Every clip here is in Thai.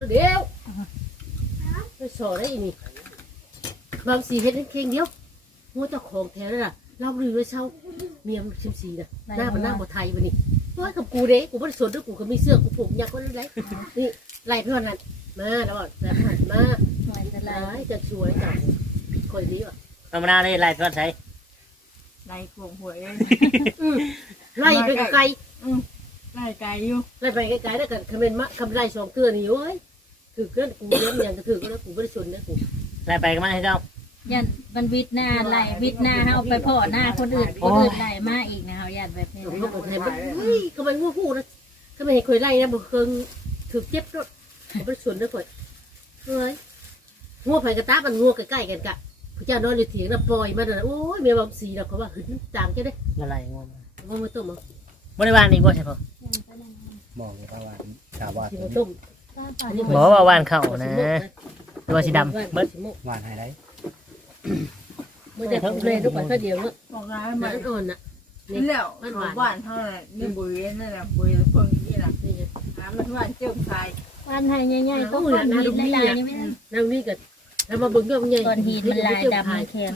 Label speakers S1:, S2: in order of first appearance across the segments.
S1: เดี๋ยวไปสอนได้อีนี่บางสีเห็ดเข่งเดียวงัวเจ้าของแท้เลยล่ะเราลืมไว้เช่าเมียมันชิมสีน่ะหน้ามันหน้าบ่ไทยวันนี้ว่ากับกูเด้กูไม่ได้สนด้วยกูก็มีเสื้อกูผูกยักษ์ก็ได้ไรนี่ไล่เพื่อนนั่นมาแล้วบอกแล้วมาจะช่วยจับคอยดีว่ะ
S2: ธรรมดาเลยไล่ทอดใช้
S3: ไล่กวงหวย
S1: ไล่ไปไกล
S3: ไล่ไกลอยู่
S1: ไล่ไปไกลแล้วกันคำเป็นมะคำไล่สองเกลือนี่โอ้ยถือเกลือกูเลี้ยงอย่างก็ถือก็แล้วกูไม่ได้สนนะกู
S2: ไล่ไปก็มาให้เจ้า
S4: ยันมันวิทหน้าไหลวิทหน้าเอาไปพ่อหน้าคนอื่นไหลมาอีกนะเขายันแบบนี้
S1: ผมก็บอกให้มันเฮ้ยก็มันงูหูนะก็ไม่เห็นเคยไล่นะบุเคิงถือเจ็บรถผมไม่ได้สนนะก่อนเฮ้ยงัวไผ่กระตามันงัวใกล้ๆกันกะพระเจ้านอนอยู่เถียงนะปล่อยมันนะโอ้ยเมียบางสีเราเขาว่าหึ่จางแค่ได้
S2: มาไล่งวง
S1: ว่าไม่ต้มมั้ง
S2: บริวารอีกบ่ใช่ปะ
S5: บอกเลยว่าชาวบ้าน
S1: ที่ต้ม
S2: บอกว่าว่านเข่านะตัวสีดำเบิด
S5: หวานให้ได้
S1: เมื่อแต่ผมเลยทุกคนก็เดียวเนาะ
S3: บอกร้าย
S1: มั
S3: มัน น
S1: อ่อนน่ะ
S3: นี่แล้วบ้านเท่าไหร่นี่บุยนั่นแหละบุยเพิ่งนี่แหละน้ำมันว่าเจ้าชาย
S4: วันไทยใหญ่ๆก็คนหินลายๆนี่ไม่
S1: นั่งนี่กันแล้วมาบึงก็มันใหญ่
S4: ก้อนหินมันลายดำมันแข็ง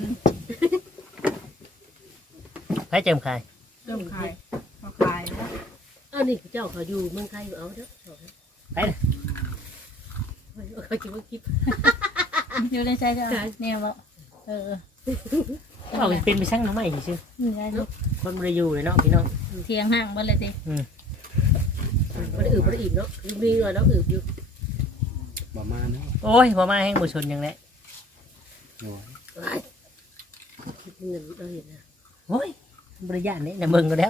S2: ใครเจิมใคร
S3: เจ้าชายเขาขายนะ
S1: อันนี้เจ้าเขาอยู่เมืองไทยเอาเด้อเขาคิดว่าคลิป
S4: อยู่ในใจจ้ะเนี่ยบอก
S2: เอาเป็นไปช่างน้ำใหม่ชื่อ
S4: ได้ลูก
S2: คนบริยูเลยเนาะพี่น้อง
S4: เทียงห่างบ้านเลยสิ
S1: มันอึมันอิ่มเนาะมีหน่อยเนาะอึอยู่
S5: บ่มาเนาะ
S2: โอ้ยพอมาแห้งบุชนยังไง
S5: หน่วย
S1: คิดเงินเราเห็นนะ
S2: โอ้ยบริยานนี่นะมึงก็แล้ว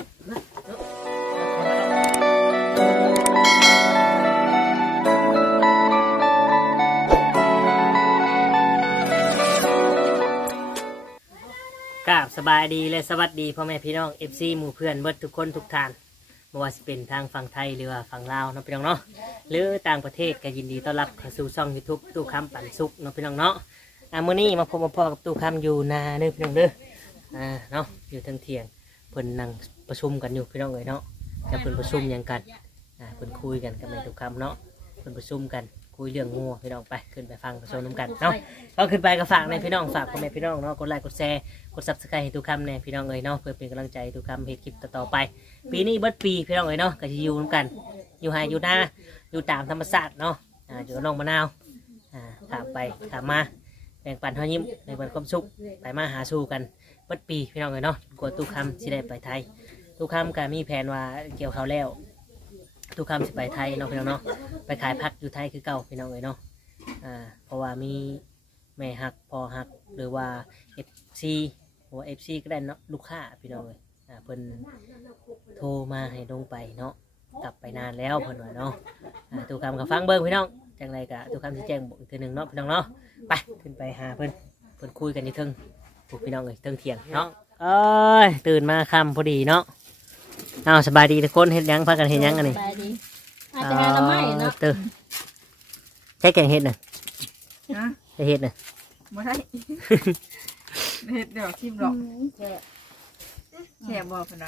S2: กราบสบายดีและสวัสดีพ่อแม่พี่น้อง FC หมู่เพื่อนเบิดทุกคนทุกท่านไม่ว่าจะเป็นทางฝั่งไทยหรือว่าฝั่งลาวเนาะพี่น้องเนาะหรือต่างประเทศก็ยินดีต้อนรับเข้าสู่ช่อง YouTube ตู้คำปั่นสุกเนาะพี่น้องเนาะมื้อนี้มาพบมาพอกับตู้คำอยู่นาเด้อพี่น้องเด้อเนาะอยู่เที่ยงเพิ่นนั่งประชุมกันอยู่พี่น้องเอ้ยเนาะจะเพิ่นประชุมหยังกันเพิ่นคุยกันกับแม่ตู้คำเนาะเพิ่นประชุมกันคุยเรื่องงัวพี่น้องไปขึ้นไปฟังประชุมน้ำกันเนาะก็ขึ้นไปก็ฝากในพี่น้องฝากพ่อแม่พี่น้องเนาะกดไลค์กดแชร์กด Subscribe ให้ตู้คำเนี่ยพี่น้องเอ้ยเนาะเพื่อเป็นกำลังใจตู้คำเฮ็ดคลิปต่อๆไปปีนี้เบิดปีพี่น้องเอ้ยเนาะก็จะอยู่น้ำกันอยู่ไฮอยู่หน้าอยู่ตามธรรมชาติเนาะอยู่กับน้องมะนาวถามไปถามมาแบ่งปันเฮายิ้มแบ่งปันความสุขไปมาหาสู่กันเบิดปีพี่น้องเอ้ยเนาะกลัวตู้คำสิได้ไปไทยตู้คำก็มีแผนว่าเกี่ยวข้าวแล้วตู้คำสิไปไทยเนาะพี่น้องเนาะไปขายผักอยู่ไทยคือเก่าพี่น้องเอ้ยเนาะเพราะว่ามีแม่หักพอหักหรือว่า FC หัว FC ก็ได้เนาะลูกค้าพี่น้องเอ้ยเพิ่นโทรมาให้ลงไปเนาะกลับไปนานแล้วเพิ่นว่าเนาะตู้คำกับฟังเบิ่งพี่น้องจังไรกะตู้คำสิแจ้งบอกอีกทีหนึ่งเนาะพี่น้องเนาะไปขึ้นไปหาเพิ่นคุยกันอยู่เทิงพวกพี่น้องเอ้ยเทิงเถียงเนาะเอ้ยตื่นมาค่ำพอดีเนาะเอาสบายดีทุกคนเฮ็ดหยังพากันเฮ็ดหยังอันนี้
S4: ไปดีอาจจะหาละไม่เนาะ
S2: ตื่นใช้แกงเฮ็ดน่ะ
S3: นะ
S2: ใช้เฮ็ดน่ะ
S3: ไม่ได้เห็ดเดี๋ยวชิมหรอกแฉบบอกกันนะ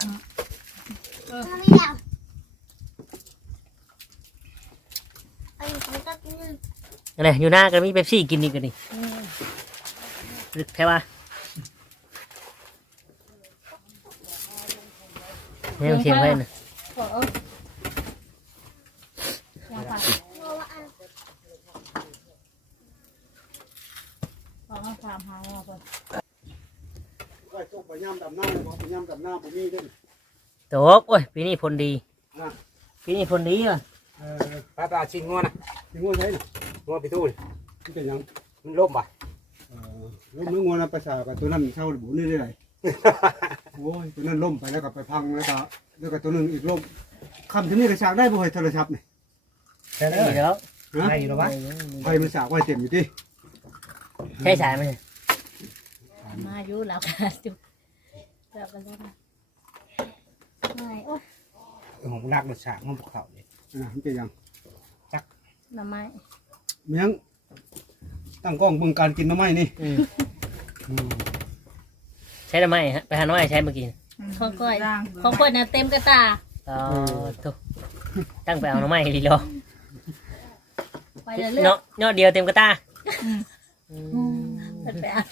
S2: อะไรอยู่หน้ากันมีเป๊ปซี่กินนี่กันนี่ลึกแท้ว่าเนี่ยเสียงเพื่อนน่ะ
S5: ก็ตกไปย่ำดำหน้าบอกไปย่ำดำหน้าผมมีด้วย
S2: โตกโอ้ยปีนี้ผลดีปีนี้ผลดีอ่ะ
S5: ปลาปลาชิงงัวนะชิงงัวใช่งัวไปทูนมันเป็นยังมันล่มป่ะล่มเนื้องัวนะภาษากับตัวนั้นเช่าหรือบุนี่ได้ไรโอ้ยตัวนั้นล่มไปแล้วก็ไปพังแล้วก็ตัวนึงอีกล่มคำที่นี่กระชากได้บ่อยโทรศัพท์นี่
S2: ใช่แล้ว
S5: ใช่อยู่แล้ววะไฟมันสากไว้เต็มอยู่ที่
S2: ใช่สายไหม
S4: มาอยู่แล้วค่ะจุ๊บแบบกันแล้วไม่โอ้
S5: ของรักรสชาติมันเขาเลยมันเป็นยัง
S4: ละไม่
S5: เมียงตั้งกล้องเบิ่งการกินน้ำไม้นี่
S2: ใช้ทำไมฮะไปหาน้อยใช้เมื่อกี้
S4: ของก้อยน่ะเต็มกระตา
S2: ถูกตั้งไปเอาน้ำไม้ดีรอ
S4: ไปเรื่อย
S2: เนาะยอดเดียวเต็มกระตา
S4: ๆไปเอา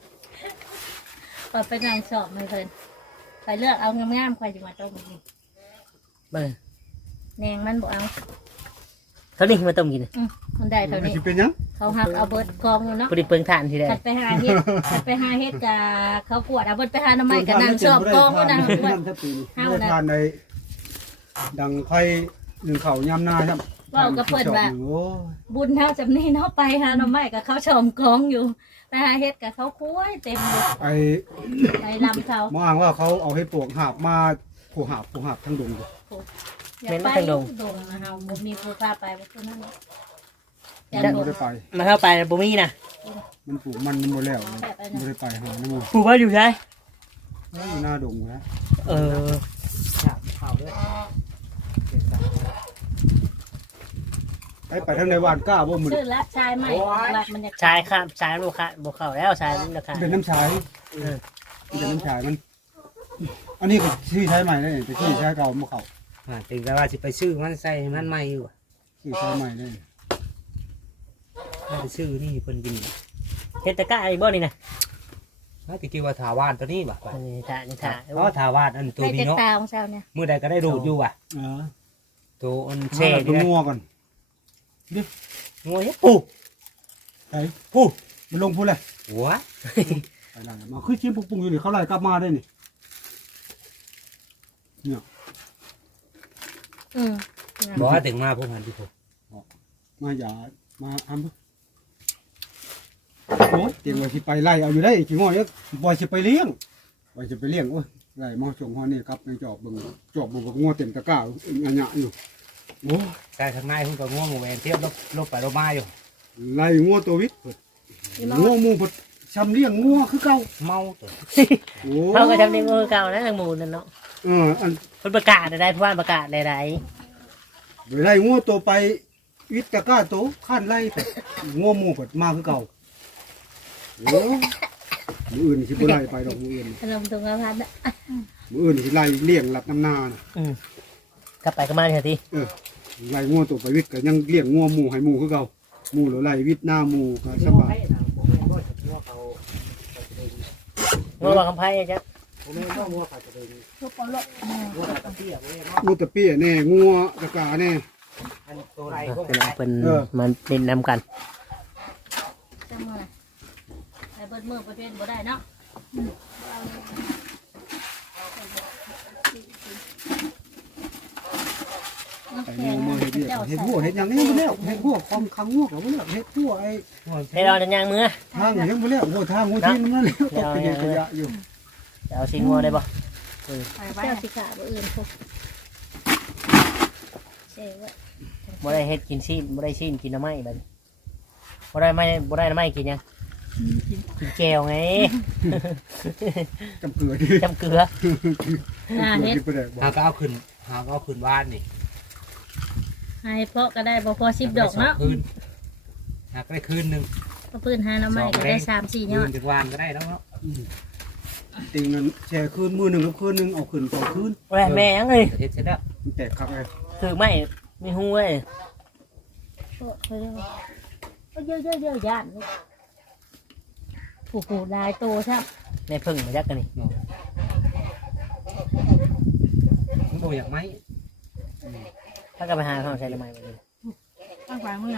S4: ไปนั่งสอบไม่เพิ่นไปเลือกเอางามๆค่อยจะมาต้มกิน
S2: เบิ่ง
S4: แนงมันบ่เอา
S2: เท่านี้มาต้มกิน
S4: มันได้เท่า
S5: มัน
S4: นี้
S5: สิเป็นหยัง
S4: เขาหักเอาเบิดกองอยู่เนาะ
S2: พอดีเปิงถ่านทีใด
S4: ขัดไปหาเฮ็ดขัดไปหาเฮ็ดกับเขากวดเอาเบิดไปหาหน้ำไม้กับนางสอบกองก็นางกวด
S5: ถ้าปีนี้ไม่ได้ทานในดังไข่หนึ่งเข่ายำหน้าครับ
S4: เว้ากับเพิ่นว่า
S5: โอ้ย
S4: บุญเท่าจำนี่เนาะไปหาหน้ำไม้กับเขาชมกองอยู่ไปหาเฮ็ดกับเขาคุ้ยเต็มเลย
S5: ไอ้
S4: ไปลำเขา
S5: หมออ้างว่าเขาเอาให้ปลวกหาบมาผูหาบทั้งดงเลย
S4: อยากไปดงนะเฮาบ่มีผู้พาไปบ่คือนั่นแหละอยาก
S5: มัน
S4: ด
S5: ไม่
S4: ง
S5: ได้ไป
S2: มาเข้าไปบ่มีนะ
S5: มันปลูกมันหมดแล้วไม่ได้ไปหาน้ำมัน
S2: ปู่ว่าอยู่ใช่
S5: อยู่หน้าดงแล้ว
S2: เออ
S5: ไปทางในวานกล้าบ่มึง
S4: ชื่อละชายใหม่รักมันอยาก
S2: ชายข้ามชายลูกค้าบ่เข้าแล้วชายลูกค้า
S5: เป็นน้ำชายมันเป็นน้ำชายมัน อันนี้ก็ชื่อใช้ใหม่ได้แต่ชื่อใช้เก่าบ่เข้า
S6: ถึงแต่ว่าสิไปซื้อมันใส่มันใหม่อยู่อะ
S5: ชื่อใช้ใหม่ได้
S6: ไปซื้อนี่เพิ่นกิน
S2: เฮ็ดตะกร้าอีกบ่นี่นะ
S6: ถ้าติว่าถาวานตัวนี้บ่
S2: อันนี้ถ่านี่ถ่า
S6: เพราะถาวานอันตัว
S4: ให้
S6: นี้
S4: เจ็ด
S6: เนาะ
S4: ตาของเจ้าเนี่ย
S6: มื้อใดก็ได้ดูดอยู่ว่ะ ตัวอัน
S5: เช่
S6: เช่
S5: ตัว
S6: เนี่ย
S5: งัวก่อน
S6: งัวเฮ็ดปุ๊
S5: ไปมันลงพูดเลย
S6: หัว
S5: ไปไล่มาคือชิ้นปุ้งๆอยู่นี่เขาไล่กลับมาได้นี่เนี่ย
S6: บอกว่าถึงมาพวกมันที่ผม
S5: มาอย่ามาทำโอ้ยเตียงว่าสิไปไล่เอาอยู่ได้ขี้ง้อเนี่ยบ่สิไปเลี้ยงบ่สิไปเลี้ยงโอ้ยไล่มาส่งฮอนี่ครับในจอบเบิ่งกับงัวเต็มตะกร้าอันยะอยู่โอ้ย
S6: ใกล้ข้างในเพิ่นก็ง่วงหมู่แวนเที่ยวลบไปลบมาอยู่
S5: ไล่งัวตัววิทย์เพิ่นงัวหมู่เพิ่นชำเลี้ยงงัวคือเก่า
S6: เมาตัว
S5: โอ้
S2: เขาก็ทำในมือเก่านะทางหมู่นั่นเนาะ
S5: อัน
S2: เพิ่นประกาศได้ผู้ว่าประกาศได้
S5: ไปไล่งัวตัวไปวิทย์ตะกร้าโตข้านไล่ไปงัวหมู่เพิ่นมาคือเก่าโอ้ยมื้ออื่นสิบ่ไล่ไปดอกมื้ออื่น
S4: ขนมตรงกระพันน่ะ
S5: มื้ออื่นสิไล่เลี้ยงหลับน้ำนาน่ะ
S2: กลับไปก็มาเถอะที
S5: ไล่งัวตัวไปวิทย์ก็ยังเลี้ยงงัวหมู่ให้หมู่คือเก่าหมู่แล้วไล่วิทย์หน้าหมู่ก็สบาย
S2: งัวว่าคำไพ่จ้ะ
S5: งูตะเปี้ยแน่งัวตะกาแน่
S6: อันตัวไรพวก
S2: เป็นมันเป็นนำกัน
S4: จังว่าไปเบิดมือไปเป็นบ่ได้เนาะ
S5: ไอ้งัวมือเฮ็ดเวียกเฮ็ดหัวเฮ็ดหยังยังบ่แล้วเฮ็ดหัวความคังงัวก็บ่แล้วเฮ็ดหัวไอ้
S2: ให้เราจะย่างมือ
S5: ทางยังบ่แล้วโอ้ทางงูที่นั่นแล้วตกเป็นขยะอยู่
S2: จะเอาซีงัวได้ปะ
S3: ไปไป
S4: เจ้าสิขาบ่อื่นพวกเซ่ว่า
S2: บ่ได้เฮ็ดกินซีนบ่ได้ซีนกินน้ำไม้แบบบ่ได้น้ำไม้กินยังกินแก้วไง
S5: จำเกลือดิ
S2: จำเกลือ
S4: เฮ็ด
S5: ไปแดกบ่
S6: หาก็เอาขึ้นบ้านนี่
S4: ให้เพาะก็ได้บ่พอ10ดอกเนาะ
S6: คืนหาก็ได้คืนนึง
S4: ก็พื้นหาหน้ำไม้ก็ได้3-4ยอด
S6: ถึงวานก็ได้แล้วเนาะ
S5: ติงนั้นแช่คืนมื้อนึงกับคืนนึงเอาขึ้น2คืน
S2: แม่ยังเลย
S6: เฮ็ดเสร็จแล้ว
S5: มันแตกคักเลย
S2: ถือไม้มีหูเว้ย
S4: เขาเรียกว่าเยอะๆๆย่านลูกโอ้โหลายโตใช่
S2: ในพึ่งมาจักกันนี่
S6: มันบ่อยากไหม
S2: ถ้าก็ไปหาเขาใช้ละไม้ไปเลย
S3: ตั้งไปมือ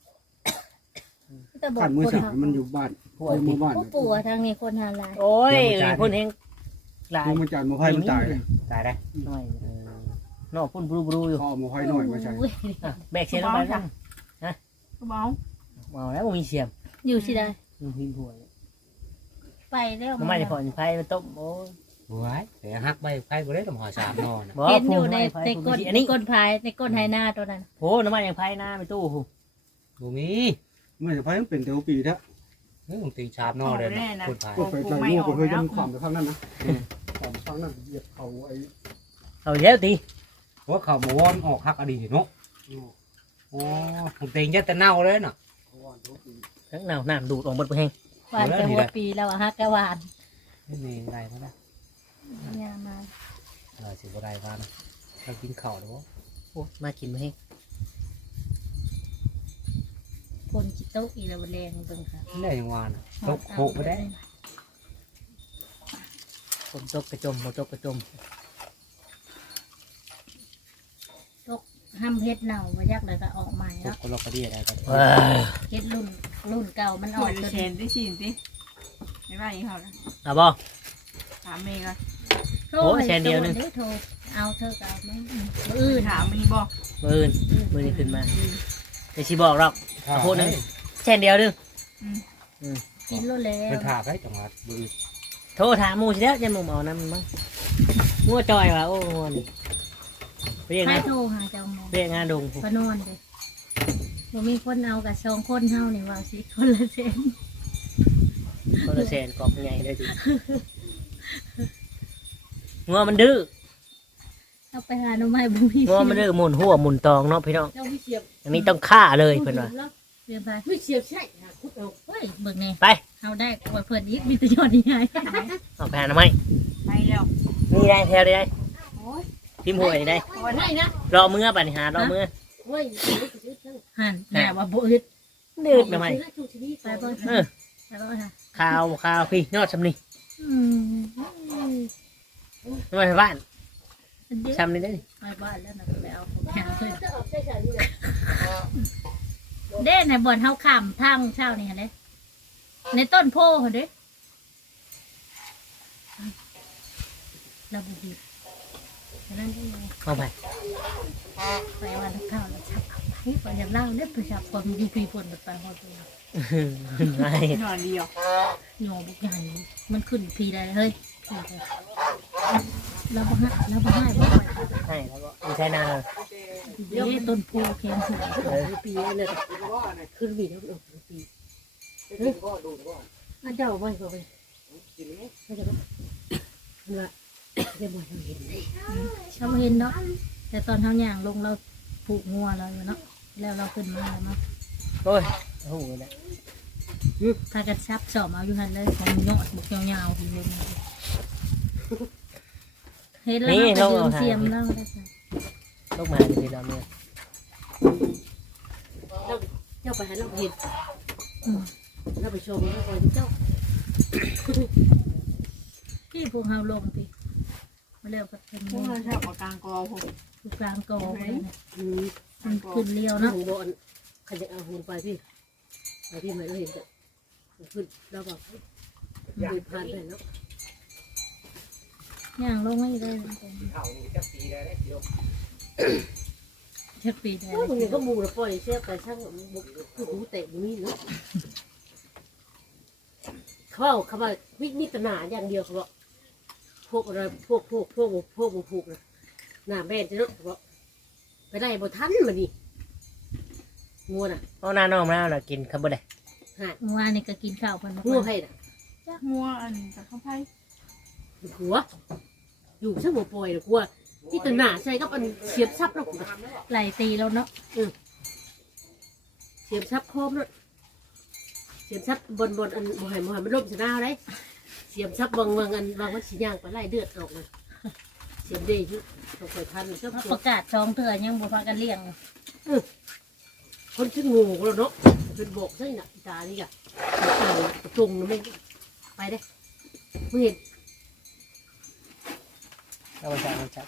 S4: แต่บอก
S5: คันมื้อ
S4: คน
S5: สามมันอยู่บ้านอยู่หมู่บ้าน
S4: ผู้ปู่ทางนี้คนหาลาย
S2: โอ้ยพุ่นเฮงหลาย
S5: ผู้มันจานบ่ไผมันตายเลย
S6: ตายได้
S2: น้อยนอกพุ่นบลูอยู่
S5: เขาเอามาไผน้อยมาใช้
S2: แบกเสียลงไปนั่น
S3: ก็เมา
S2: เอาแล้วบ่มีเสียม
S4: อยู่สิได้
S2: มีพิมพ์หัว
S4: ไปแล้ว
S2: น้ำไม้พอไผ่มาต้มโอ้
S6: หัวแต่หักใบไผ่บ่ได้ต้องหอ3นอน
S2: บ่
S4: เห็นอยู่ใน
S2: ไผ่
S4: ในก้น
S2: อัน
S4: ใน
S2: นี้
S4: ก้นพายในก้นไฮนาตัวนั้น
S2: โหน้ำไม้ยังไผ่หน้าไปตู้
S6: บ่มี
S5: ไม่ไผมันเป็นเดี๋ยวปีแท้
S6: ต้องตี3นอนเลยนะคนไทย
S5: ก็ไปไล่งัวก็เคยจำความไปข้างนั้นนะความข้างนั้นเหยียบเขาไอ้
S2: เอาแล้วตี
S6: หัวเขาบ่วอนออกหักอดีตเนาะอ๋อผมเต็งจะแต่เน่าเลยน่ะ
S2: ทั้งหนาวน้ำดูดออกหมดไปแห้ง
S4: หวานแต่หัวปีแล้วอะฮะกะหวาน
S6: นี่ไรมานะ
S4: ยามา
S6: สิบ่ได้ว่านะเรากินข้าวแล้ว
S2: โอ้มากินไปแห้ง
S4: คนจิตโต๊ะอีละแรงเบิ่งค่ะ
S6: ได้ยังวานตกโขกบ่ได้
S2: ฝนตกกระจมฝนตกกระจม
S4: ห้ามเฮ็ดเน่าบ่ยักเลยก็ออกใหม่
S6: ตก
S4: แล้ว
S6: ก็ลอกกระเดียได้ก็
S4: เฮ็ดรุ่นเก่ามันอ
S3: โอ้
S4: อก
S3: ย
S4: จน
S3: แชนได้ชิมสิไม่ว่าอีกเขาละ
S2: เอาบ่
S3: ถามเมย์ก่อน
S4: โทร
S2: โอ้
S4: ให้
S2: แชนเดียวนึง
S4: โทรเอาเธอก็เอาไหม
S3: ถามมีบอก
S2: มืออื่นมือนี้ขึ้นมาเดี๋ยวชีบอกหรอก
S6: ถ้า
S2: พูดหนึ่งแช่นเดียวนึง
S4: กินรถแล้ว
S6: มันถาไปจังหวัดบุรี
S2: โทรถามหมูสิแล้วยันหมูเมาน้ำมั้งงัวจอยว่ะโอ้โหนี่เรียก
S4: ใครง
S2: าน
S4: โทรหาเจ้าหมอ
S2: เรียกงานดง
S4: พนอนเด้บ่มีคนเอากับ2คนเฮานี่ว่าสิคนละเซน
S2: คนละแสนกอบใหญ่เลยทีงัวมันดื้อ
S4: เอาไปหาหน่อไม้บ่มี
S2: งัวมันดื้อหมุนหัวหมุนตองเนาะพี่น้อง
S1: เจ้าไม่เสียบ
S2: อันนี้ต้องฆ่าเลยเพิ่นว่า
S4: เรียนไป
S1: ไม่เสียบใช่คุดเอา
S4: เฮ้ยเบิ่งนี่
S2: ไป
S4: เฮาได้กว่าเพิ่นอีกมีแต่ยอดใหญ่
S2: เอาไปหาหน่อไม้
S3: ไปแล้ว
S2: นี่ได้แถวได้พิมพ์หวยได้
S1: ไม่นะ
S2: รอมือปัญหารอมือ
S1: โอ้ย
S4: หั่นแม่ว่าบ่อึด
S2: ดื้อหน่อไม้
S4: ไปเบิ่ง
S2: เออ
S4: ไปเบิ่งค่ะ
S2: ข่าวพี่ยอดชำนี่
S4: อืม
S2: ทำไมไปบ้าน
S4: เดี๋ยว
S2: ชำนี่ได้
S4: ไปบ้านแล้วนะไปเอาของแถมเพิ่น
S1: จะออกใช่ใช่นี่แหละ
S4: เด้ในบ่อนเฮาข้ามทางเช้านี่หั่นเด้ในต้นโพหั่นเด้ระบุดีนั่นเอง
S2: เอาไป
S4: ไปวันข้าวแล้วชับเอาไปก่อนอย่างเล่าเนี่ยไปชับความดีพีผลไปหมดเลย
S2: ไม่
S3: นอนเดียว
S4: โยบุกใหญ่มันขึ้นพีได้เฮ้ยเราบ่ให้เราบ่ให้บ่ให้
S2: ให้แล้วก็ไม่ใช่นา
S4: เดี๋ยวต้นโพแข็งสุด
S1: ปีเนี่ยขึ้นปีแล้วออกปีน่าจะเอาไว้ก็ไปน่าจะว่าจะบ่อยเห็น
S4: เราเห็นเนาะแต่ตอนเฮาย่างลงเราผูกงัวเราอยู่เนาะแล้วเราขึ้นมาแล้วเนาะ
S2: โอ้ยโอ้โหเนี่ย
S4: พากันชับสอบเอาอยู่หันเลยของยอดบุกยาวๆคุณลุงเห็นแล้วเราก็ยืนเสียมแล้วได้ค่ะ
S2: ลูกมาดีๆเราเนี่ย
S1: เจ้าไปหาเราเห็นเราไปชมแล้วคอยเจ้า
S4: พี่พวกเฮาลงพี่มาแล้วก็เป็น
S3: พวกเราชอบออกกลางกอผม
S4: ทุกกลางกอเลยนะ
S1: อืม
S4: มันขึ้นเรียว
S1: น้อ
S4: เนาะ
S1: งบอลขยันเอาหุ่นไปพี่ไปพี่ไม่เราเห็นจ้ะขึ้นเราบอกเดินผ่านไปเนาะ
S4: ย่างลงไม่ได้
S6: เท่านี้จะปีได้เดียว
S4: เช็คปีได้
S1: โอ้ยก็มูแล้วปล่อยเสียไปช่างบุกคือหูเตะนี่เนาะเขาว่าวิตนาอย่างเดียวเขาบอกพวกอะไรพวกผูกนะหน้าแบนจะรถเขาบอกไปได้บ่ทันมาดิงัวน่ะ
S2: เอาหน้าน้องมาแล้วเรากินข้าวบ่ได้
S4: เมื่อวานนี่ก็กินข้าวเพิ่น
S1: งัวให้น่ะ
S3: มัวอันกับข้าวไผ่
S1: หัวอยู่ช่างหัวปล่อยนะกลัวที่ตนาใช่กับอันเสียบซับแล้ว
S4: ไหลตีแล้วเนาะ
S1: เสียบซับโคมแล้วเสียบซับบนอันบ่ให้มันล่มชนะได้เสียบซับบางอันบางวันสีย่างไปไล่เดือดออกเลยเสียบเดย์ยุต้องคอยทันเจ้า
S4: ประกาศช่องเถื่อยังบ่พากันเลี้ยง
S1: คนชื่องูแล้วเนาะเป็นโบกใช่น่ะตานี่กะตรงนะมึงไปได้มึงเห็น
S2: เอาไปจับเอาจับ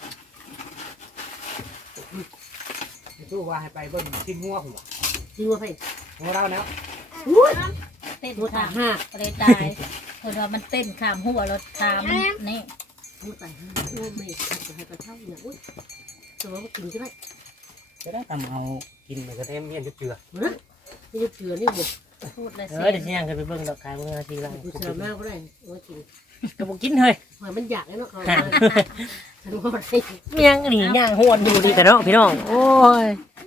S6: ตู้ว่าให้ไปเบิ่งชิ้นงัวหัว
S1: จริงว่าไป
S6: งัวเราแล้ว
S1: อุ้ย
S4: เต้น
S1: งูตา
S4: ข้าม
S1: ห้า
S4: เลยตายเพิ่นว่ามันเต้นข้ามหัวเราตามนี่
S1: งูตาห้าโอ้ไม่จะให้ไปเท่าเนี่ยอุ้ยตัวว่ากินใช่ไหม
S6: จะได้ทำเอากินมันก็ได้เมียนจุดเจือ
S1: นะนี่จะเสือนี่บุก
S4: พูดเลย
S2: เอ
S4: สิ
S2: อเดี๋ยวฉันยังกันไปเบิ่งดอกขายเบิ่งนาทีละ
S1: กูเสือมากก็ได้ว่ากิน
S2: กระปุกกินเฮ้ย
S1: หอยมันอยากเลยเนาะฉันว่าอะไร
S2: เมียงหนีย่างหวนอยู่ดีแต่เนาะพี่น้องโอ้ย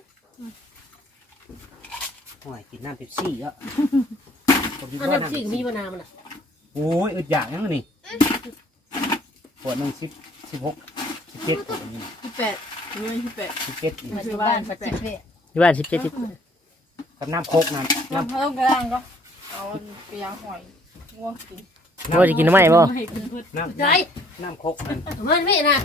S6: โอ้ยกินน้ำเป๊ปซี่อ่ะ
S1: อันนั้นจริงมีมะนาวมันอ่ะ
S6: โอ้ยอึดอยากยังนี่ขวดหนึ่ง16 17ขวดนี่
S3: 18ด้วย18
S6: 17
S4: มาอยู่บ้านปัจจิเวะ
S2: ที่บ้าน17
S6: กับน้ำโคกน้ำ
S3: น้ำเพิ่มกระด้างก็เอาเปียหอยง่วงกิน
S2: ว่าจะกินทำไมบ่
S1: ใจ
S6: น้ำโคกมัน
S1: มันไม่นะ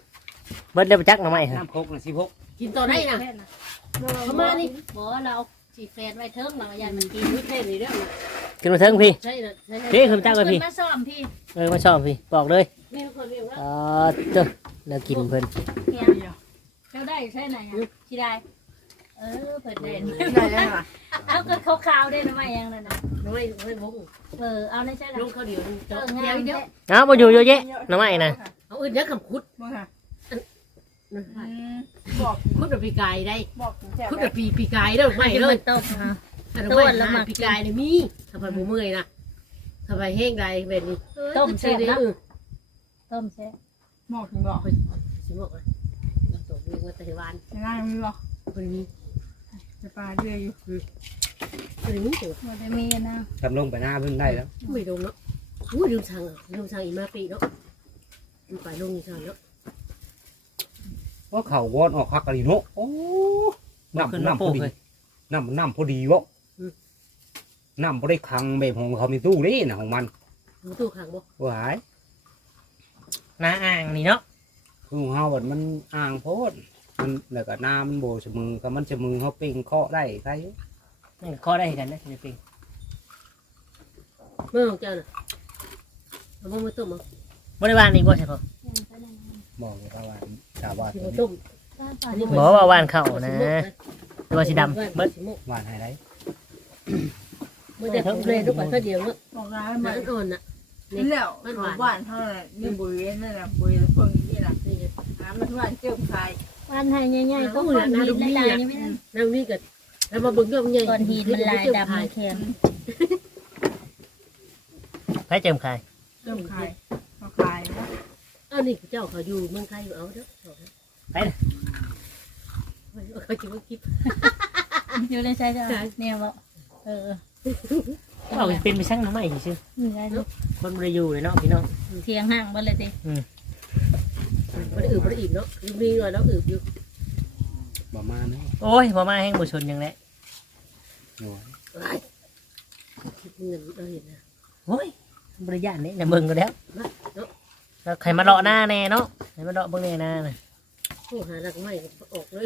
S2: เบิดเดี๋ยวไปจักหน่อไม้ฮะ
S6: น้ำโคกน่ะ16
S1: กินต่อได้นะ
S4: ประมาณนี้บ่เราสีแฟนไว้เทิงเราอย่ามันกิน
S1: ไม่ใช่เลยเด้อ
S2: ขึ้นมาเทิงพี่
S1: ใช่เลยใช่
S2: พี่ขึ้นมาจ้างไปพี่
S4: มาซ้อมพี่
S2: มาชอบพี่บอกเลย
S1: มีคนเรียกว่า
S2: เจ้าแล้วกินเพิ่น
S4: เนี่ยเจ้าได้ใช่ไหนที่ได้เปิดเด่น
S3: ได้เลยค่ะ
S4: เอาก็ขาวๆได้นะไม่ยังนั่นนะ
S1: ไม่บง
S4: เอาในใช่ไหม
S1: ลูกเขาเดียว
S4: เออ
S1: เดี
S4: งา
S1: ยว
S4: ม
S1: เดียว
S2: อ้าวบ่อยู่เยอะแยะน้ำไม้นะ
S1: เอาอื่นเนี้ยคำคุด
S3: บ่ค่ะ
S1: นะ
S3: บอก
S1: คุดแบบปีกายได้
S3: บอกแซ่บ
S1: คุดแบบปีกายได้ไม่เลย
S4: ต้ม
S1: อันนั้นไม่ปีกายเนี่ยมีทำไมบ่เมื่อยนะทำไมแห้งได้แบบนี้
S4: ต้มแซ่บ
S1: เลย
S4: นะต้มแซ่บ
S3: บอกถึงบอก
S1: สิบอกเลยตกเรียกว่าตะวัน
S3: จะง่ายมั้ยบอก
S1: คนนี้
S3: จะปลาเรื่อยอยู่
S1: คนนี้ตัว
S4: มันจะมีนะ
S6: ทำลงไปหน้าเพิ่นได้แล้ว
S1: ไม่ลงเนาะอู้ลืมสั่งอีมาปีเนาะมันไปลงอีสั่งเนาะ
S6: ว่าเขาวอนออกคักกะลีเนาะโอ้น้ำพอดีน้ำพอดีวะน้ำบ่ได้ขังแบบของเขาในตู้นี่นะของมัน
S1: ตู้ขังบ่
S6: หวาย
S2: น้าอ่างนี่เนาะ
S6: คือของเฮามันอ่างโพดมันแล้วก็น้ำมันโบเสมอก็มันเสมอเฮาปิ้งเคาะได้ใคร
S2: นี่ข้อได้กันนะนี่ปิง
S1: เมื่อของเจ้าน่ะเอาบ่มาต้มเอา
S2: บ่ได้วานอีกบ่ใช่ป่ะ
S6: บอกเลยว่าชาวบ้าน
S1: สิมาต้ม
S2: บ่ว่าวานเข้านะตัวสีดำเบิด
S6: หวานให้ได้
S1: เมื่อแต่เขาเลยทุกคนเท่าเดียวเนาะ
S3: บอกร้าย
S1: มั
S3: มาน
S1: อ่อนน่ะ
S3: นี่แล้วหวานเท่าไหร่นี่บุยนั่นแหละบุยเพิ่งนี่แหละ
S1: นี่ไง
S3: มันหวานเจียวไข่
S4: วันไทยง่ายๆก็ก้อนหินลายๆนี่ไม่ได้
S1: แล้วนี่ก็แล้วมาเบิ่งด้วยมันใหญ่
S4: ก้อนหินมันลายดำมันแข็ง
S2: ไผเจิมใคร
S3: เจียวไข่เอาไข่นะ
S1: เอานี่เจ้าเขาอยู่เมืองไทยเอาเด้อเขาจะมาคิด
S4: อยู่ในใจจ้ะเนี่ยบอก
S2: เอาเป็นไปช่างน้ำไม้ซื่อ
S4: นี่ไงลูก
S2: คนบ่ได้อยู่เลยเนาะพี่น้อง
S4: เทียงห่างบ้านเลยดิ
S1: บ่ได้บ่ได้อิ่มเนาะมีหน่อยแล้วอึอยู่
S6: ประมาณนี้
S2: โอ้ยบ่มาแห้งบ่ชนยังแหละ
S6: อยู่
S1: คิดเงินเราเห็นนะ
S2: โอ้ยบ่ได้ย่านนี่น่ะเบิ่งก็แล้ว
S1: เนาะ
S2: แล้วใครมาเลาะหน้าแน่เนาะใครมาเลาะเบิ่งแน่หน้าน่ะ
S1: โอ้หาหลักไม้ออกเลย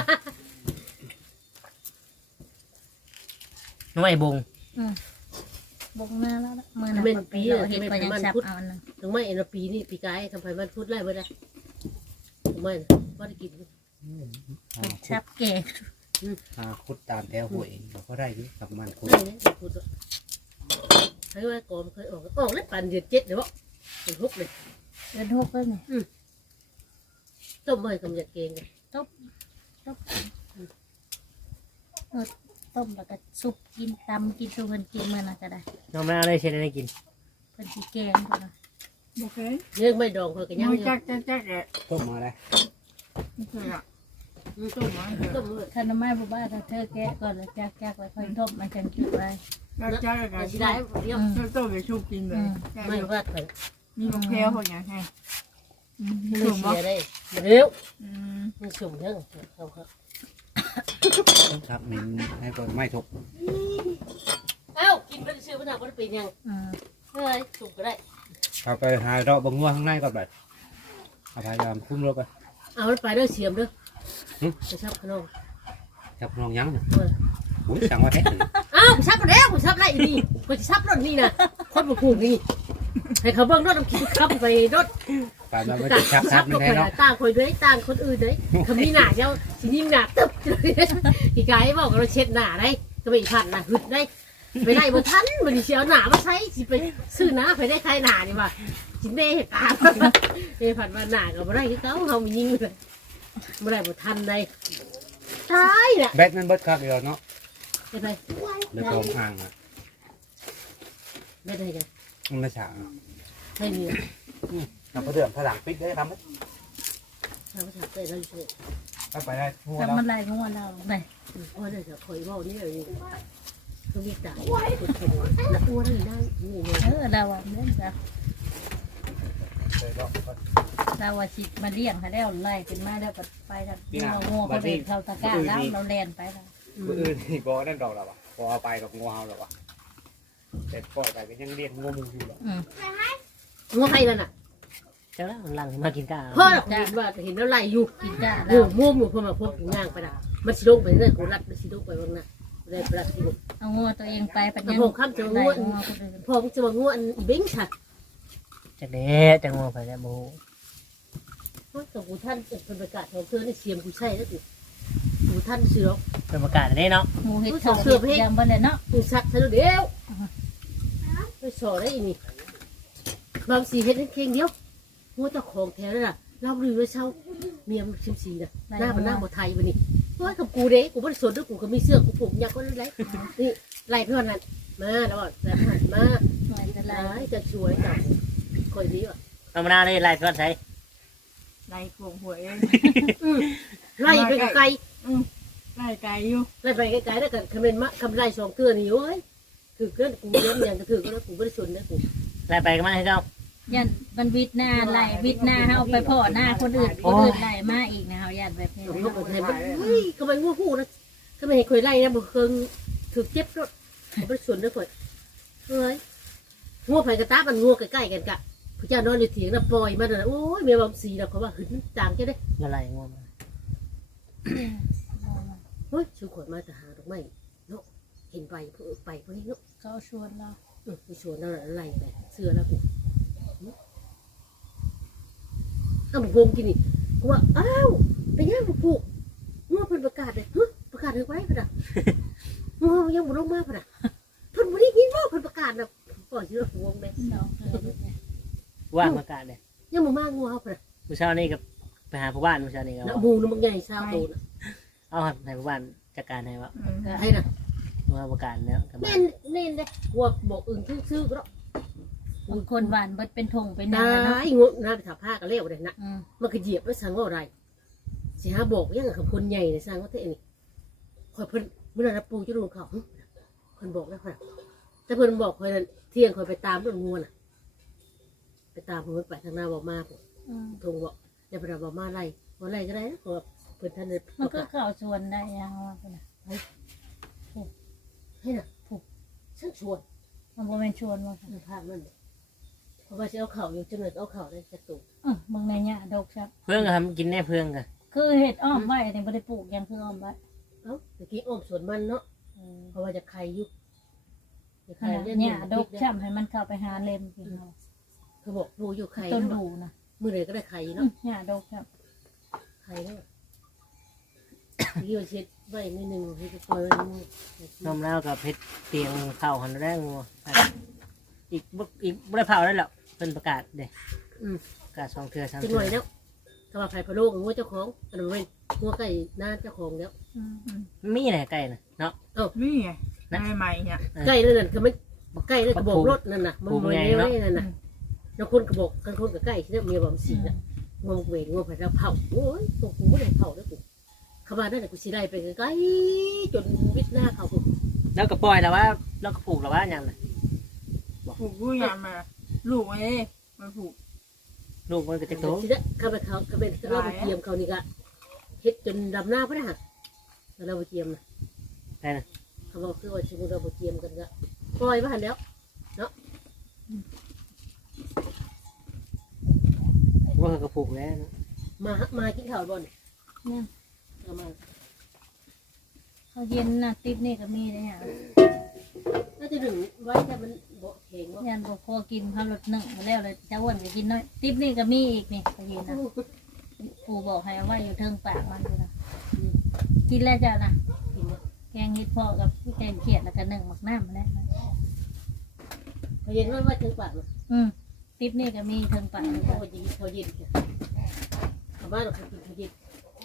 S2: น้องไอ้บง
S4: บงมาแล้วเมื่อนั้นเห็นไปยังซับเอาอันนั้น
S1: ถึงไม่เอ็นปีนี่ปีกายทำไมมันพูดไล่บ่ได้ถึงไม่บ่ได้กิน
S4: ซับแก่
S6: คุดตามแถวหัวเองเราก็ได้อยู่กับมันคุด
S1: ไม่เนี่ยพูดให้ว่ากอมเคยออกแล้วปั่นเดือดเจ็ดเดี๋ยวเป็นฮุกเลย
S4: เดินหกเลยเนี่ย
S1: ต้มเมื่อยกับยาเกง
S4: ต้มแล้วก็ซุปกินตำกินซุปเพิ่นกินเมื่อนั้นก็ได้
S2: น้องมาเอาเลยเช่นได้กิน
S4: เพิ่นสิแกงเพิ่น
S3: โอเค
S1: เรื่องไม่ดองเคยกันยัง
S3: มือ
S1: เย
S3: จั
S1: อะ
S3: กจักเลย
S6: ต้มมาเลย
S3: ไม่เคยอ่ะ
S1: ต้มมาต้มเมื่อย
S4: ถ้าน้ำไม้บ่บ้าถ้าเธอแกะก่อนแล้วจักไว้ค่อยทบมันจังจุดไว้
S3: แล้วจักเลย
S1: แต่ที่ได้เดียว
S3: ต้มไปชุบกินเลย
S1: ไม่ว่าเคย
S3: มีมะพร้าวพวกอย่างไง
S1: ไม่เสียได้เร็วมันสุ่มเรื่องเขาครับ
S6: ครับมินให้ก็ไม่ทุก
S1: เอ้ากินไปซื้อมาหนักมันเป็นยังเฮ้ยสุ่มก็ได้
S6: เอาไปหาเราบังงัวข้างในก่อนแบบเอาพยายามคุ้มเราไป
S1: เอาไปเด้อเสียมเด้อจะชับขนม
S6: จับน้องยั้งเนี่ยอุ้ยสั่งว่าแท้
S1: อ้าวชับแล้วชับไรนี่คนชับรถนี่นะคนบุกหูนี่ให้เขาเบิ้งรถน้ำขี้ขับไปรถ
S6: ป่านเราไม่จะชับทับไม่ได้เนาะ
S1: ต่างคนด้วยต่างคนอื่นด้วยเขามีหนาเจ้าสินิ่มหนาตึ๊บอีกายบอกเราเช็ดหนาได้ก็ไม่ทันนะหึดได้ไปได้บ่ทันมันเชียวหนามาใช้สิไปซื้อหนาไปได้ใครหนานี่ว่าสิแม่เห็ดตาเอ้ผัดมาหนาก็บ่ได้ที่เขาเขามียิงเลยบ่ได้บ่ทันได้ตายแหละ
S6: แบตมันเบิดครับเดียวเนาะ
S1: ได้ไป
S6: เดี๋ยวผมอ่างอ่ะ
S1: ได้ได้กัน
S6: มันไม่ฉาง
S1: ไม่มี
S6: เราก็เดือดผลังปิดได้ทำไหม
S1: ทางภาษาเต้เราอยู่
S6: ถ้าไปได้ทั่ว
S4: แต่
S6: แล้ว
S4: มันลายของเราไป
S1: ว่าได้จะคอยว่านี่เลยก็มีตายคนคนแล้วอ้วนนี่ได้นี่ไง
S4: เราอ่ะเล่นจ้ะ
S6: เลยก็
S4: เราว่าสิมาเลี้ยงให้แล้วไล่เป็นมาแล้วก็ไปทางเรางัวเขาเดินเข้าตะกร้าแล้วเราแล่นไปแล้ว
S6: คนอื่นนี่บ่นั่นดอกเราอ่ะพอเอาไปกับงูเห่าเราอ่ะแต่ปล่อยไปก็ยังเรียกงูมูอยู่หรอก
S1: งัวใครมันอ่ะ
S2: เจ้าหลังมากินกา
S1: พ่อเห็นว่าเห็นแล้วไล่อยู่
S4: กินจ้ะ
S1: โอ้ม่วงอยู่พวกมาพวกย่างไปนะมันสิลงไปเรื่อยกูรัดมันสิลงไปบ้างนะได้ประหลัดที่
S4: เอางัวตัวเองไปปัญญา
S1: พอคำจะ
S4: ได้
S1: ง่วน
S4: งัวคนอื่น
S1: พอจะมาง่วนอีเบ้งค่ะ
S2: จักเด้จังงัวไปแล้วบ่
S1: กับกูท่านเป็นประกาศของเพื่อนเสียมกูใช่แล้วกูท่านเสือ
S2: เป็นประกาศได้เนาะ
S4: หมูเห็ดเขาเห็ดยำบ่ได้เนาะ
S1: กูสักซะเดียวไปสอได้อีนี่บางสีเฮ็ดเข่งเดียวงัวเจ้าของแถวนั่นน่ะเราลือว่าเช่าเมียมชิมสีน่ะหน้ามันหน้าบ่ไทยวันนี้ว่ากับกูเด้กูบ่ได้สนด้วยกูก็มีเสื้อกูปลูกยักษ์ก็ได้นี่ไล่เพื่อนนั่นมาแล้วก็แล้วหันมา
S4: หน่วยจะลาย
S1: ไอ้จะช่วยจับคอยดีอ่ะ
S2: ธรรมดาเลยไล่เพื่อนใช้
S3: ไล่ขวงหวยเอง
S1: ไล่ไปไกล
S3: ไล่ไกลอยู่
S1: ไล่ไปไกลแล้วกันคำเป็นมะคำไล่สองเกลือนี่โอ้ยคือเกินกูเลี้ยงอย่างก็คือก็แล้วกูไม่ได้สนนะกู
S2: ไล่ไปก็มาให้เจ้า
S4: ยันมันวิทย์หน้าไหลวิทย์หน้าเฮาไปพ่อหน้าคนอื่นไหลมาอีกนะเฮายันแบบนี้
S1: เขาบอกให้มันเฮ้ยก็มันงูหูนะก็ไม่ให้คอยไล่นะบุเคิงถือเจ็บรถกูไม่ได้สนนะคอยเฮ้ยงูไผ่กระตามันงูใกล้ๆกันกะพระเจ้านอนอยู่เถียงนะปล่อยมันนะโอ้ยเมียบางสีนะเขาว่าหึนจางแค่ได้
S2: มาไล่งัวมา
S1: เฮ้ยชูขวดมาแต่หาดอกไม้เนาะเห็นไปเพื่อไปเพื่อให้เนาะ
S4: เขาชวนเรา
S1: ไปชวนเราไล่ไปเสื้อแล้วกูอ้าววงกินนี่กูว่าอ้าวเป็นยังกูผูกงัวเพิ่นประกาศเลยประกาศเลยไว้พะนะงัวยังบ่ลงมาพะนะเพิ่นบ่ได้ยินว่าเพิ่นประกาศนะก่อนที่เราวงเลย
S4: เนาะ
S2: ว่างประกาศเลย
S1: ยังบ่มางัวเฮาพะนะ
S2: ผู้เช้านี่กับไปหาผู้บ้านผู้เช้านี่ก็
S1: แล้วหมูนมันใหญ่ซาวโตนะ
S2: เอาครับให้ผู้บ้านจัดการให้ว่า
S1: ให้น่ะ
S2: ว่าประกาศแล้วก็
S1: แน่นเน่นเลยกลัวบอกอื่นซื่อๆก็แล้ว
S4: บางคนหวานเบิดเป็นธงเป็น
S1: ได้
S4: นางเนาะ
S1: งัวน่าไปถาผ้ากันแล้วเลยนะ
S4: อืม
S1: มันก็เหยียบไว้สั่งว่าอะไรสิหาบอกยังกับคนใหญ่ในสั่งว่าเท่นี่คอยเพิ่นเมื่อนั้นปูจะรู้เขาเพิ่นบอกแล้วค่ะแต่เพิ่นบอกคอยนั้นเที่ยงคอยไปตามเรื่องงัวน่ะไปตามเพิ่นไปทางหน้าบอกมาผม
S4: อืม
S1: ทงบอกเดี๋ยวเพิ่นบอกมาไล่ว่าไล่ก็ได้นะเพราะว่าเพิ่นท่านเลย
S4: มันก็เข้าชวนได้ยังว่านะ
S1: ให้น่ะผูกช่างชวน
S4: มันบ่แม่นชวนว่า
S1: มันพามันเพราะว่าจะเอาเข่าอยู่จังเลยเอาเข่าได้จะตู
S4: มึงในเนี่ยดอกครับ
S2: เพื่อนก็ทำกินแน่เพื่อนกัน
S4: คือเห็ดอ้อมไว้แต่บ่ได้ปลูกยังคืออ้อมไว้
S1: เอ้าตะกี้อ้อมสวนมันเนาะเพราะว่าจะใครอยู่จะใครเล่น
S4: เนี่ยดอกช้ำให้มันเข้าไปหาเล็มกินเอา
S1: เขาบอกดูอยู่ใคร
S4: ต้น
S1: เนาะ
S4: ดูนะ
S1: มือไหนก็ได้ใครเนาะ
S4: เนี่ยดอกช้ำ
S1: ใครเนาะยี่ห้อเช็ดไว้นิดนึงให้เปิด
S2: นมแล้วกับเพชรเตียงเผาหันแรกงัวอีกบ่ได้เผาได้หรอกเป็นประกาศเด้ประกาศ2 เทื่อ 3
S1: จะห
S2: เทื่
S1: น่
S2: อ
S1: อยแล้วถ้าว่าใครพะโลกงัวเจ้าของอันนั้นเป็นงัวไก่หน้าเจ้าของแล้ว
S2: มีไหนใกล้น่ะเนาะ
S3: นี่ไงไล่ใหม่เนี่ย
S1: ไก่นั่นน่ะก็ไม่ไก่นั่นก็บอกรถนั่นน่ะมันไม่ได้นั่นน่ะแล้วคนก็บอกกันคนกับไก่ที่นั่นมีความสีน่ะงวงเวรงวงผัดเราเผาโอ้ยตัวกูไม่ได้เผาแล้วกูขมาได้แต่กูสิได้ไปไกลจนวิทหน้าเขากู
S2: แล้วก็ปล่อยแล้วว่าแล้วก็ปลูกแล้วว่าอย่างน่ะ
S3: ผูกผู้ยามมาลูกเอ้มาผูก
S2: ลูกมันก็จะโต
S1: สิได้ข้าไปเขาก็เป็นเราไปเทียมเขานี่ก็เฮ็ดจนดำหน้าพระหักเราไปเทียมนะ
S2: ได้น่ะ
S1: เขาบอกคือว่าชิมุเราไปเทียมกันก็ปล่อยมาหันแล้ว
S2: ว่าก็ปลูกแล้ว
S1: มากินข้าวบ่อน
S4: เนี่ย
S1: เอามา
S4: เขาเย็นนะติดนี่ก็มีเลยฮะ
S1: น่าจะดึงไว้แต่มันเบาแข็งว่า
S4: ยันบอกพอกินข้าวรถหนึ่งมาแล้วเลยจะอ้วนก็กินน้อยติดนี่ก็มีอีกนี่เขาเย็นนะปู่บอกให้เอาไว้อยู่เทิงปากมันดูนะกินแล้วจ้ะนะ
S1: กินนะ
S4: แกงเห็ดเพาะกับแกงเขียดแล้วก็หนึ่งหมักน้ำมาแล้วนะ
S1: เขาเย็นว่าถึงปากมัน
S4: ติดนี่ก็มีเทิงปากเลย
S1: พ
S4: จ้ะ
S1: อเย็นพอเย็นจ้ะเอาบ้านเรากินพอเย็น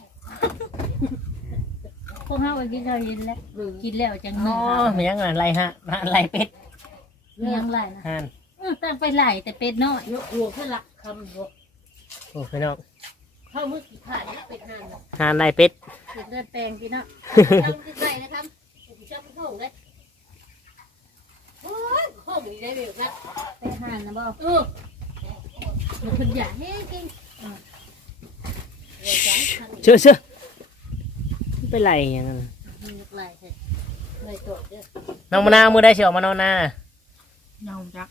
S4: พวกเขาไปกินข้าวเย็นแล้วกินแล้วจังห
S2: อ๋
S4: นึ่
S2: อง มียังไงไรฮะไรเป็ด
S4: มียังไรนะ
S2: ห่าน
S4: ตั้งไปไหลแต่เป็ดน้อย
S1: ยกหัวแค่หลักคำบอก
S2: โอ้พี่น้อง
S1: เข้ามือกี่ขาดแล้วเป็นห่านนะ
S2: ห่านไรเป็ด
S4: เดินแปลงพี่เนาะ
S1: จำที่ใส่นะครับผมจำที่ห้องได้โอ้ยห้องนี้ได้ไหมครับ
S4: ไปห่านนะบ่
S1: มันเป็นอย่างนี้จริงหัวใจคัน
S2: เชื่อไปไรอย่างนั้น
S4: มีลูกไหลใช่
S1: ในตัวเนี่ย
S2: น้องมะนาวมือได้เชียวมานอนหน้า
S3: เงาจัก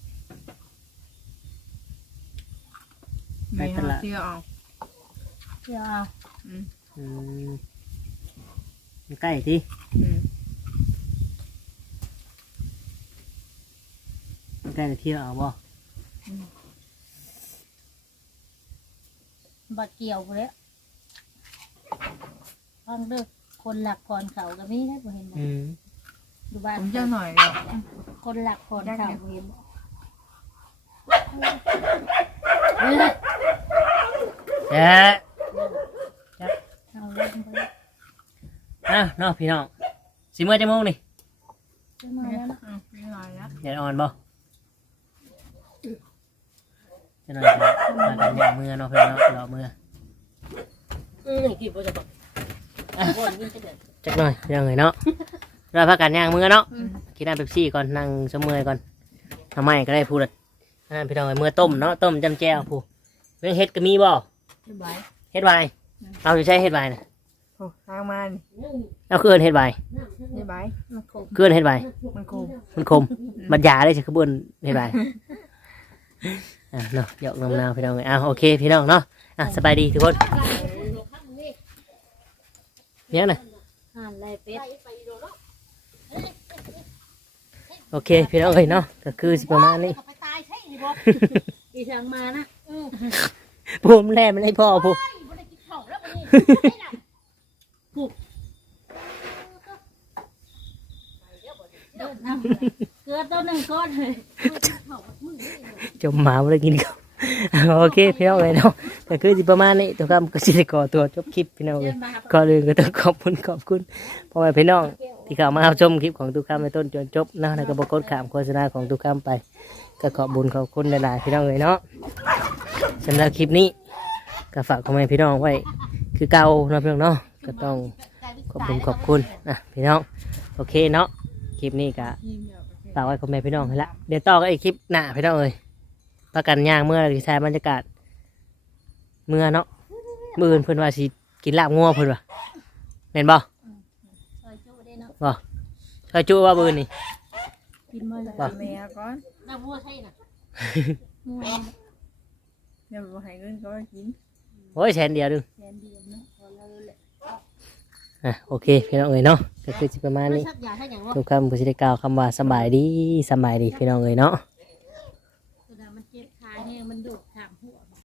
S3: ไม่เอาเชื่อเอา
S4: เดี๋ยวเอา
S2: ใกล้ที่
S3: อืม
S2: มันใกล้จะเที่ยวเอาบ่
S4: บัดเกี่ยวพุ่นแหล้วฟังเด้อคนหลักพรเขาก็มีได้บ่เห็นบ่
S2: อืม
S4: ดูบ้าน
S3: ผมจะหน่อยแล้ว
S4: คนหลักพรเขาบ่เห็นบ่
S2: แจ๊ะ
S4: เอาเล่นไป
S2: อ่ะเนาะพี่น้องสิเมื่อจะโมงนี่
S4: จะมาแล้วนะ
S3: ไม่หน่อยแล้ว
S2: อย่าอ่อนบ่จะหน่อยจะมากันอย่างมือเนาะพี่น้องรอมือ
S1: กี่บ่จะบอกบ่ยินจะเด้อ
S2: จักหน่อยยังไงเนาะเราพักกันย่างมือเนาะกินน้ำเป๊ปซี่ก่อนนั่งสมมือก่อนทำไมก็ได้พูดเลยอันนั้นพี่น้องเอ้ยมือต้มเนาะต้มจำแจ่วผู้เรื่องเฮ็ดก็มีบ่
S3: สบาย
S2: เฮ็ดไวน์เอาอยู่ใช้เฮ็ดไวน์นะ
S3: โอ้ทางมัน
S2: เอาเคลื่อนเฮ็ดไวน์
S3: สบายมันคม
S2: เคลื่อนเฮ็ดไวน์
S3: มันคม
S2: มันคมบัดยาได้ใช่ขบวนเฮ็ดไวน์อ่ะเนาะหยอกน้ำนาวพี่น้องเอ้ยโอเคพี่น้องเนาะอ่ะสบายดีทุกคนเนี่ยนะ
S4: ห่านไล่เป็ด
S2: โอเคพี่น้องเอ้ยเนาะก็คือสิประมาณนี้
S1: ไปตายใช่หรือบ่
S4: อีทางมานะ
S2: ผมแล่มันให้พ่อผม
S1: บ่ได้กินข้าวแล้ววันนี้
S4: เดินเอาเกลือตัวหนึ่งก้อนเลย
S2: จมหมาไม่ได้กินข้าวโอเคพี่น้องเอ้ยเนาะก็คือสิประมาณนี้ทุกคำก็สิได้ขอตัวจบคลิปพี่น้องเอ้ยก่อนอื่นก็ต้องขอบคุณพ่อแม่พี่น้องที่เข้ามารับชมคลิปของทุกคำในต้นจนจบนะแล้วก็บอกกดขามโฆษณาของทุกคำไปก็ขอบคุญขอบคุณหลายๆพี่น้องเอ้ยเนาะสำหรับคลิปนี้ก็ฝากพ่อแม่พี่น้องไว้คือเก่าเนาะพี่น้องเนาะก็ต้องขอบคุณนะพี่น้องโอเคเนาะคลิปนี้ก็ฝากไว้พ่อแม่พี่น้องให้ละเดี๋ยวต่อกันอีกคลิปหน้าพี่น้องเอ้ยประกันย่างเมื่อดีไซน์บรรยากาศเมื่อเนาะมื้ออื่นเพิ่นว่าสิกินลาบงัวเพิ่นว่าแม่นบ่
S4: ซอยจูได้เนาะ
S2: ซอยจุว่ามื้อนี่
S4: กินมาแล้ว
S2: บ่
S3: แม่ก่อน
S1: น้ำวัวใช่น่ะ
S4: ม่วน
S3: เดี๋ยวบ่ให้เงินก็กิน
S2: โอ้ยแสนเดียวนึง
S4: แทนเดียวเนาะพอแล้วแหละ
S2: โอเคพี่น้องเอ้ยเนาะก็คือสิประมาณนี้
S1: ชักยาใช่หยังบ่
S2: ทุกคำก็สิได้กล่าวคำว่าสำบายดีพี่น้องเอ้ยเนาะ